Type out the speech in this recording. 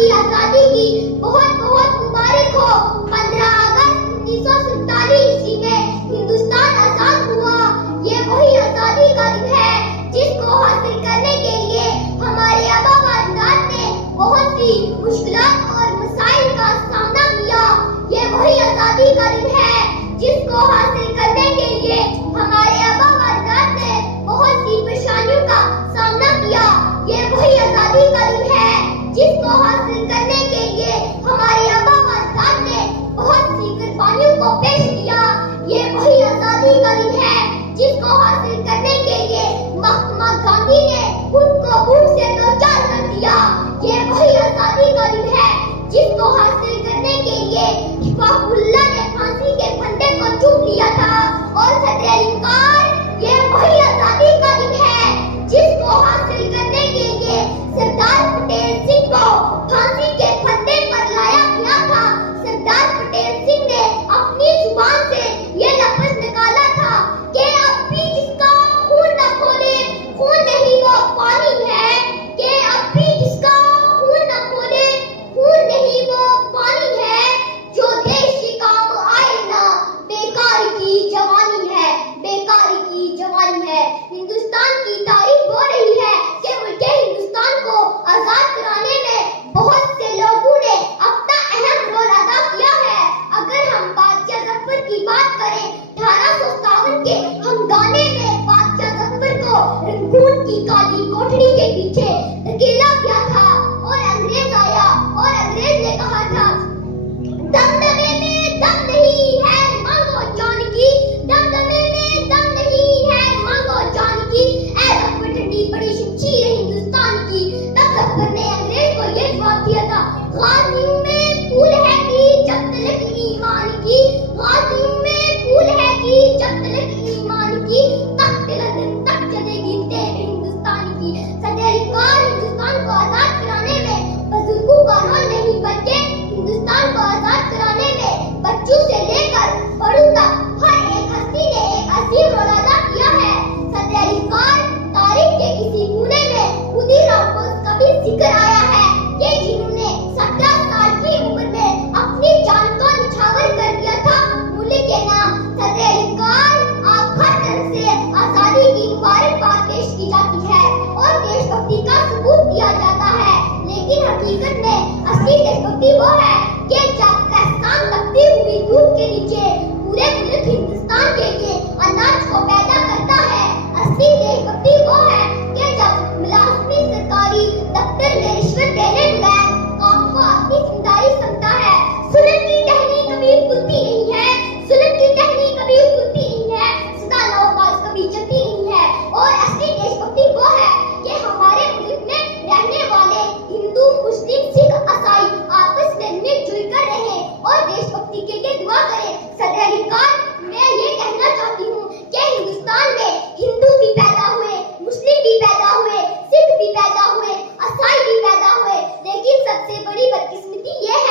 کی آزادی کی بہت بہت مبارک ہو۔ 15 اگست 1947 میں ہندوستان آزاد ہوا۔ یہ وہی آزادی کا دن ہے جس کو حاصل کرنے کے لیے ہمارے آبا و اجداد نے بہت سی مشکلات اور مسائل کا سامنا کیا۔ یہ وہی آزادی کا دن ہے جس کو حاصل کرنے کے لیے ہمارے آبا و اجداد نے بہت سی پریشانیوں کا سامنا کیا۔ یہ وہی آزادی کا دن ہے جس کو حاصل کرنے کے لیے ہمارے آبا و اجداد نے بہت سی قربانیوں کو پیش کیا۔ یہ وہی آزادی کا دن ہے جس کو حاصل کرنے کے لیے مہاتما گاندھی نے خود کو بھوک سے دوچار کر دیا۔ یہ وہی آزادی کا دن ہے جس کو حاصل کرنے کے لیے شفاق اللہ نے پھانسی کے پھندے کو چوم لیا تھا۔ اور صدر انکار یہ وہی آزادی کا دن ہے جس کو حاصل کرنے کے لیے سردار پٹیل سنگھ کو پھانسی کے پھندے پر لایا گیا تھا۔ سردار پٹیل سنگھ نے اپنی زبان سے یہ لفظ نکالا تھا کہ اب بھی جس کا خون نہ کھولے خون نہیں وہ پانی ہے، کہ اب بھی جس کا خون نہ کھولے خون نہیں وہ پانی ہے، جو دیش کے کام آئے نہ بیکار کی جوانی ہے، بیکار کی جوانی ہے۔ ہندوستان کی تاریخ ہو رہی ہے کہ ملک ہندوستان کو آزاد کرانے میں بہت سے لوگوں نے اپنا اہم رول ادا کیا ہے۔ اگر ہم بادشاہ ظفر کی بات کریں، 1857 کے ہنگامے میں بادشاہ ظفر کو رنگون کی کالی کوٹھڑی کے پیچھے دھکیلا گیا تھا اور انگریز آیا اور انگریز نے کہا تھا دمدمے میں دم نہیں ہے مانگو جان کی، دمدمے میں دم نہیں ہے مانگو جان کی، اے ظفر ٹھنڈی پڑی شمشیر ہندوستان کی۔ تب ظفر نے انگریز کو یہ جواب دیا تھا غازیوں میں پھول ہے کہ جب تلک ایمان کی، غازیوں میں پھول ہے کہ جب تلک ایمان کی، تخت لندن تک چلے گی تیر ہندوستان کی۔ صدر انکار ہندوستان کو آزاد کرانے میں بزرگوں کا رول نہیں بلکہ ہندوستان کو آزاد کرانے میں بچوں سے لے کر بڑوں تک ہر ایک ہستی نے ایک عظیم رول ادا کیا ہے۔ صدر انکار تاریخ کے کسی کونے میں خودی رام بوس کا بھی ذکر آیا ہے کہ جنہوں نے 17 سال کی عمر میں اپنی جان کو نچھاور کر دیا تھا ملک کے نام۔ صدر انکار آپ ہر طرف سے آزادی کی مبارکباد پیش کی جاتی ہے اور دیش بھکتی کا ثبوت دیا جاتا ہے، لیکن حقیقت میں اصلی دیش بھکتی وہ ہے کہ جب احسان لگتی ہوئی دھوپ کے نیچے پورے ملک ہندوستان کے لیے اناج کو پیدا کرتا ہے۔ اصلی دیش بھکتی وہ ہے کہ جب ملازمی سرکاری دفتر میں رشوت دینے بغیر کام کو اپنی ذمہ داری سمجھتا ہے۔ ظلم کی ٹہنی کبھی کھلتی نہیں ہے، ظلم کی ٹہنی کبھی کھلتی نہیں ہے، سدا نواز کبھی چلتی نہیں ہے۔ اور اصلی دیش بھکتی وہ ہے کہ ہمارے ملک میں رہنے والے ہندو مسلم سکھ عیسائی آپس میں مل جل کر رہیں اور دیش بھکتی کے لیے دعا کریں۔ صدر انکار میں یہ کہنا چاہتی ہوں کہ ہندوستان میں ہندو بھی پیدا ہوئے، مسلم بھی پیدا ہوئے، سکھ بھی پیدا ہوئے، عیسائی بھی پیدا ہوئے، لیکن سب سے بڑی بدقسمتی یہ ہے